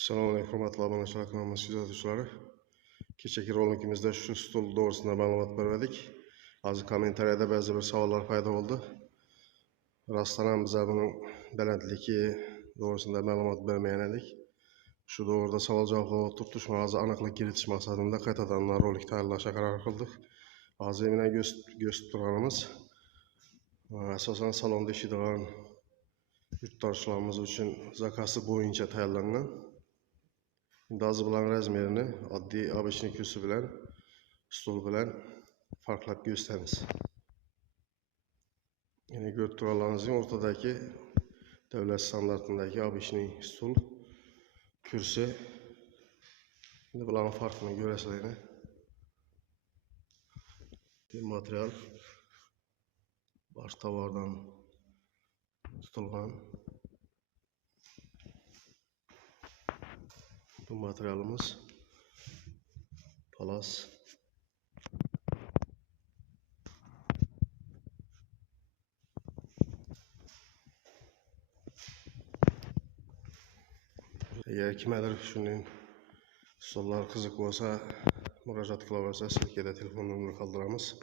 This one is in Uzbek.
Assalamualaikum hurmatli obunachilar, kanalimiz kuzatuvchilari. Kechagi rolikimizda shu stol to'g'risida ma'lumot berdik. Hozir kommentariyada ba'zi bir savollar paydo bo'ldi. Rostdan ham biz buning balandligi to'g'risida ma'lumot bermagan edik. Shu to'g'rida savol-javob turtishma hozir aniqlik kiritish maqsadida qaytadan rolik tayyorlashga qaror qildik. Hozir mana ko'rsatib turganimiz asosan salonda ishlaydigan yurtdoshlarimiz uchun zakasi bo'yicha tayyorlangan. Bazı bilan razmerini oddiy обычный kursi bilan stol bilan farqlab gösteririz. Yine görüp turganlarinizin ortadaki devlet standartındaki обычный stol kursi. Şimdi buların farkını göresiniz. Bir material baş tavardan tutulgan. Bu materialımız palas. Eğer kimdir şunun stollar kızık olsa müracaat kılavarsa silkede telefon numarını kaldıramiz.